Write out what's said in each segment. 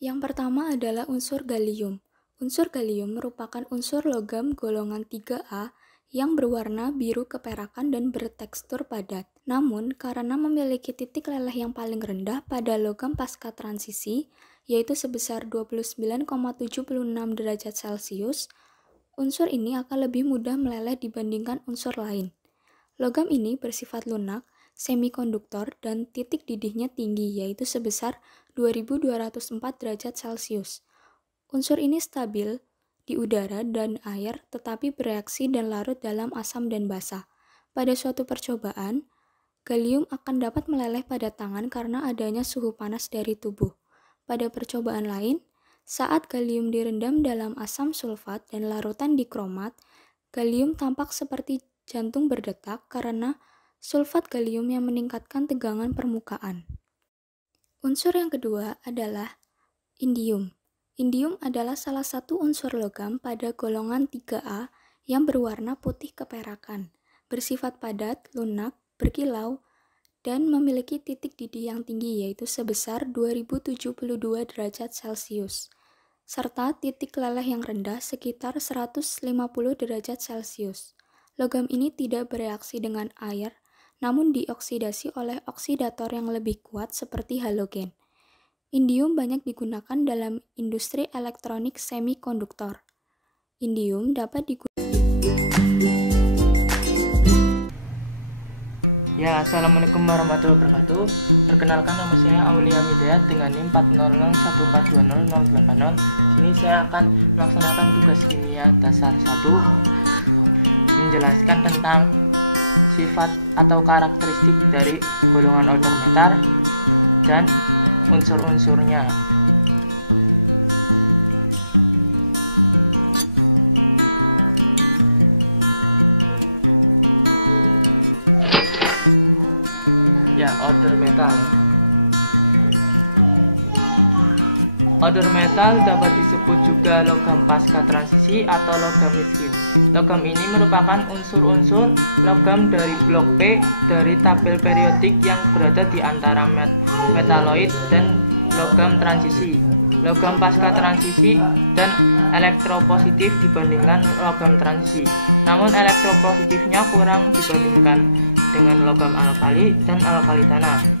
Yang pertama adalah unsur gallium. Unsur gallium merupakan unsur logam golongan 3A yang berwarna biru keperakan dan bertekstur padat. Namun, karena memiliki titik leleh yang paling rendah pada logam pasca transisi, yaitu sebesar 29,76 derajat Celcius, unsur ini akan lebih mudah meleleh dibandingkan unsur lain. Logam ini bersifat lunak, semikonduktor, dan titik didihnya tinggi, yaitu sebesar 2204 derajat Celcius. Unsur ini stabil di udara dan air, tetapi bereaksi dan larut dalam asam dan basa. Pada suatu percobaan, gallium akan dapat meleleh pada tangan karena adanya suhu panas dari tubuh. Pada percobaan lain, saat gallium direndam dalam asam sulfat dan larutan di kromat, gallium tampak seperti jantung berdetak karena sulfat gallium yang meningkatkan tegangan permukaan. Unsur yang kedua adalah indium. Indium adalah salah satu unsur logam pada golongan 3A yang berwarna putih keperakan, bersifat padat, lunak, berkilau, dan memiliki titik didih yang tinggi yaitu sebesar 2072 derajat Celcius, serta titik leleh yang rendah sekitar 150 derajat Celcius. Logam ini tidak bereaksi dengan air, namun dioksidasi oleh oksidator yang lebih kuat seperti halogen. Indium banyak digunakan dalam industri elektronik semikonduktor. Indium dapat digunakan. Ya, assalamualaikum warahmatullahi wabarakatuh. Perkenalkan, nama saya Aulia Midayat dengan NIM 400142080. Sini saya akan melaksanakan tugas kimia dasar 1, menjelaskan tentang sifat atau karakteristik dari golongan order metal dan unsur-unsurnya. Ya, order metal. Order metal dapat disebut juga logam pasca transisi atau logam miskin. Logam ini merupakan unsur-unsur logam dari blok P dari tabel periodik yang berada di antara metaloid dan logam transisi. Logam pasca transisi dan elektropositif dibandingkan logam transisi. Namun elektropositifnya kurang dibandingkan dengan logam alkali dan alkali tanah.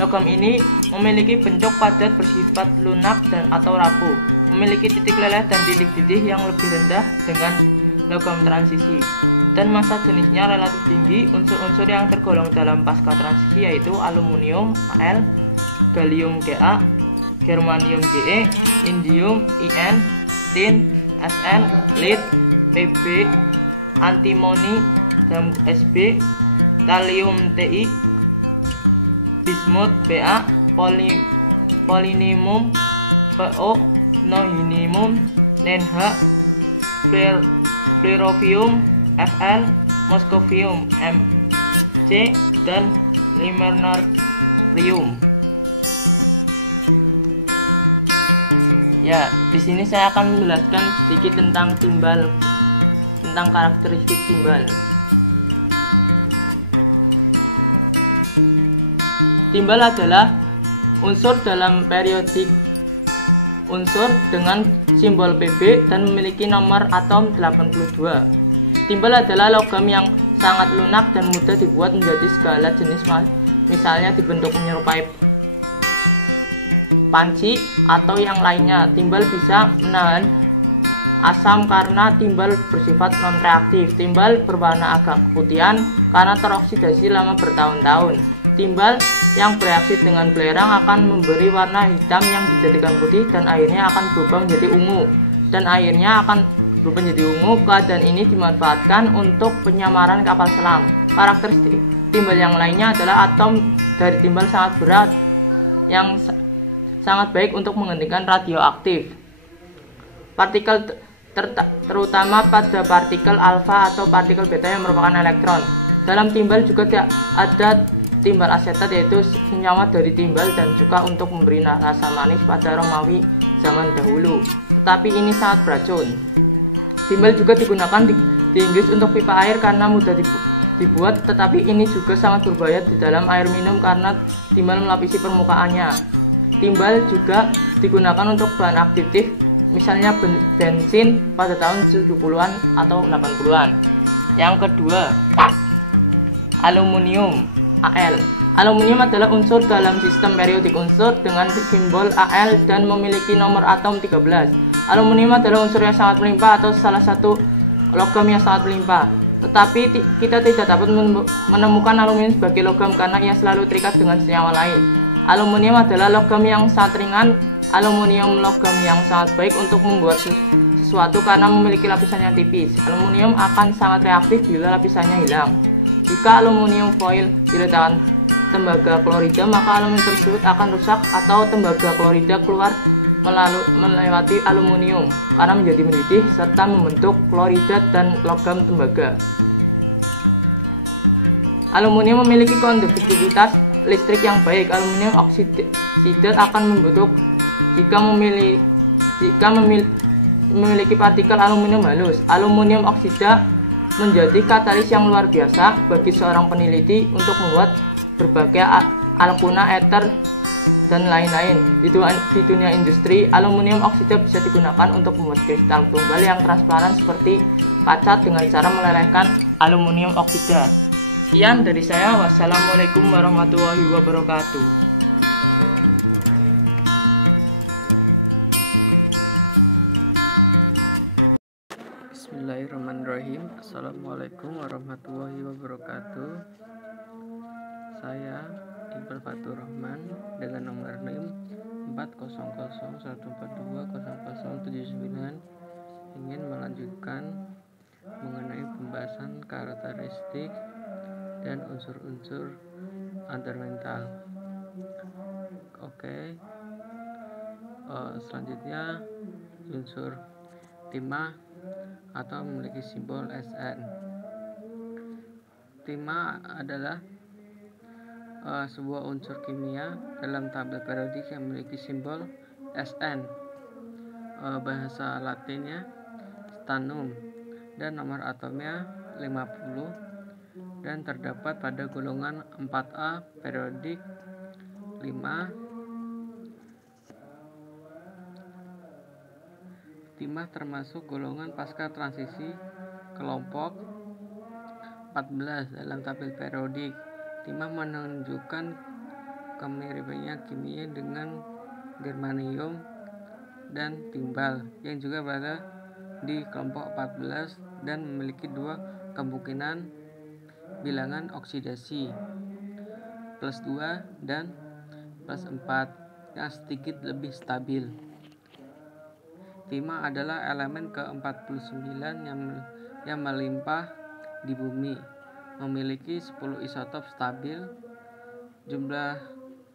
Logam ini memiliki bentuk padat bersifat lunak dan atau rapuh, memiliki titik leleh dan titik didih yang lebih rendah dengan logam transisi, dan massa jenisnya relatif tinggi. Unsur-unsur yang tergolong dalam pasca transisi yaitu aluminium Al, gallium Ga, germanium Ge, indium In, tin Sn, lead Pb, antimoni Sb, thallium Ti, bismut Ba, polonium Po, neodymium Nh, flerovium Fl, moscovium Mc, dan limonarium. Ya, di sini saya akan menjelaskan sedikit tentang timbal, tentang karakteristik timbal. Timbal adalah unsur dalam periodik unsur dengan simbol Pb dan memiliki nomor atom 82. Timbal adalah logam yang sangat lunak dan mudah dibuat menjadi segala jenis, misalnya dibentuk menyerupai panci atau yang lainnya. Timbal bisa menahan asam karena timbal bersifat non-reaktif. Timbal berwarna agak keputihan karena teroksidasi lama bertahun-tahun. Timbal yang bereaksi dengan belerang akan memberi warna hitam yang dijadikan putih dan akhirnya akan berubah menjadi ungu. Keadaan ini dimanfaatkan untuk penyamaran kapal selam. Karakteristik timbal yang lainnya adalah atom dari timbal sangat berat yang sangat baik untuk menghentikan radioaktif. Partikel terutama pada partikel alfa atau partikel beta yang merupakan elektron. Dalam timbal juga ada timbal asetat, yaitu senyawa dari timbal dan juga untuk memberi rasa manis pada Romawi zaman dahulu. Tetapi ini sangat beracun. Timbal juga digunakan di Inggris untuk pipa air karena mudah dibuat, tetapi ini juga sangat berbahaya di dalam air minum karena timbal melapisi permukaannya. Timbal juga digunakan untuk bahan aktif, misalnya bensin pada tahun 70-an atau 80-an. Yang kedua, aluminium Al. Aluminium adalah unsur dalam sistem periodik unsur dengan simbol Al dan memiliki nomor atom 13. Aluminium adalah unsur yang sangat melimpah atau salah satu logam yang sangat melimpah. Tetapi kita tidak dapat menemukan aluminium sebagai logam karena ia selalu terikat dengan senyawa lain. Aluminium adalah logam yang sangat ringan. Aluminium logam yang sangat baik untuk membuat sesuatu karena memiliki lapisan yang tipis. Aluminium akan sangat reaktif bila lapisannya hilang. Jika aluminium foil diletakkan tembaga klorida, maka aluminium tersebut akan rusak atau tembaga klorida keluar melewati aluminium karena menjadi mendidih serta membentuk klorida dan logam tembaga. Aluminium memiliki konduktivitas listrik yang baik. Aluminium oksida akan membentuk jika memiliki partikel aluminium halus. Aluminium oksida menjadi katalis yang luar biasa bagi seorang peneliti untuk membuat berbagai alkuna, ether, dan lain-lain. Di dunia industri, aluminium oksida bisa digunakan untuk membuat kristal tunggal yang transparan seperti kaca dengan cara melelehkan aluminium oksida. Sekian dari saya. Wassalamualaikum warahmatullahi wabarakatuh. Bismillahirrahmanirrahim. Assalamualaikum warahmatullahi wabarakatuh. Saya Iqbal Fatur Rahman dengan nomor NIM 400142079 ingin melanjutkan mengenai pembahasan karakteristik dan unsur-unsur fundamental. Oke. Selanjutnya unsur timah atau memiliki simbol Sn. Timah adalah sebuah unsur kimia dalam tabel periodik yang memiliki simbol Sn. Bahasa Latinnya stannum dan nomor atomnya 50 dan terdapat pada golongan 4A periodik 5. Timah termasuk golongan pasca transisi kelompok 14 dalam tabel periodik. Timah menunjukkan kemiripannya kimia dengan germanium dan timbal yang juga berada di kelompok 14 dan memiliki dua kemungkinan bilangan oksidasi +2 dan +4 yang sedikit lebih stabil. Timah adalah elemen ke-49 yang melimpah di bumi, memiliki 10 isotop stabil, jumlah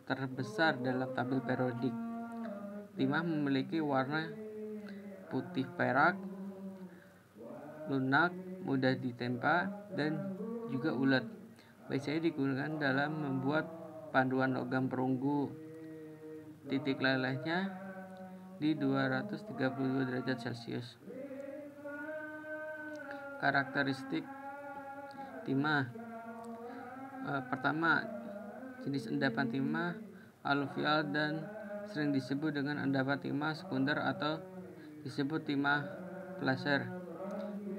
terbesar dalam tabel periodik. Timah memiliki warna putih perak, lunak, mudah ditempa, dan juga ulet. Biasanya digunakan dalam membuat panduan logam perunggu. Titik lelehnya di 232 derajat Celcius. Karakteristik timah. Pertama, jenis endapan timah aluvial dan sering disebut dengan endapan timah sekunder atau disebut timah placer.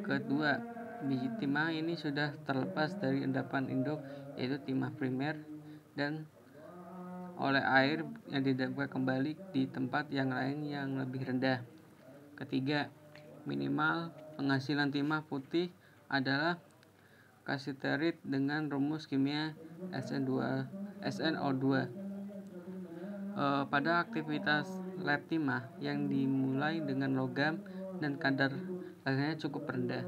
Kedua, biji timah ini sudah terlepas dari endapan induk yaitu timah primer dan oleh air yang didapatkan kembali di tempat yang lain yang lebih rendah. Ketiga, minimal penghasilan timah putih adalah kasiterit dengan rumus kimia SnO2. Pada aktivitas lab timah yang dimulai dengan logam dan kadar letaknya cukup rendah.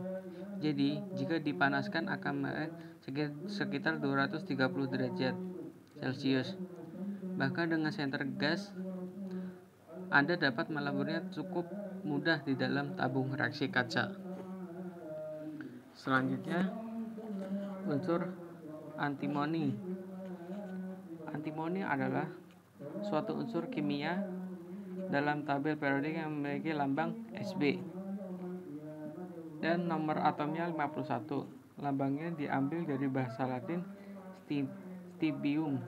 Jadi, jika dipanaskan akan meleleh sekitar 230 derajat Celcius. Bahkan dengan senter gas, Anda dapat melaburnya cukup mudah di dalam tabung reaksi kaca. Selanjutnya, unsur antimoni. Antimoni adalah suatu unsur kimia dalam tabel periodik yang memiliki lambang Sb dan nomor atomnya 51. Lambangnya diambil dari bahasa Latin stibium.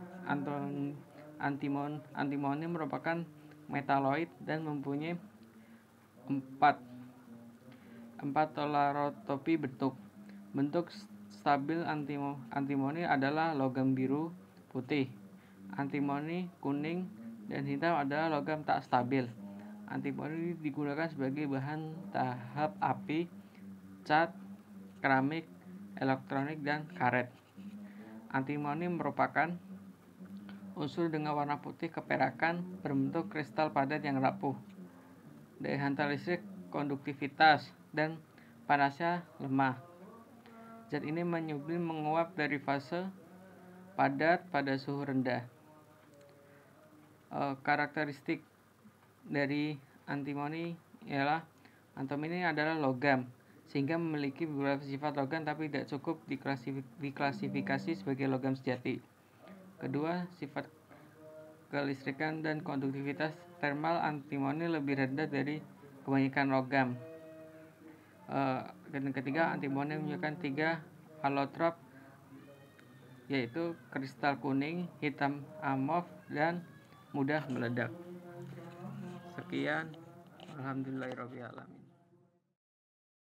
Antimoni merupakan metaloid dan mempunyai empat tolaratopi bentuk. Bentuk stabil antimoni adalah logam biru, putih. Antimoni kuning dan hitam adalah logam tak stabil. Antimoni digunakan sebagai bahan tahap api, cat, keramik, elektronik, dan karet. Antimoni merupakan unsur dengan warna putih keperakan berbentuk kristal padat yang rapuh. Daya hantar listrik, konduktivitas, dan panasnya lemah. Zat ini menyublim menguap dari fase padat pada suhu rendah. Karakteristik dari antimoni ialah antimoni adalah logam, sehingga memiliki beberapa sifat logam tapi tidak cukup diklasifikasi sebagai logam sejati. Kedua, sifat kelistrikan dan konduktivitas termal antimoni lebih rendah dari kebanyakan logam. Dan ketiga, antimoni menunjukkan 3 allotrop, yaitu kristal kuning, hitam amorf, dan mudah meledak. Sekian, alhamdulillahirabbil alamin.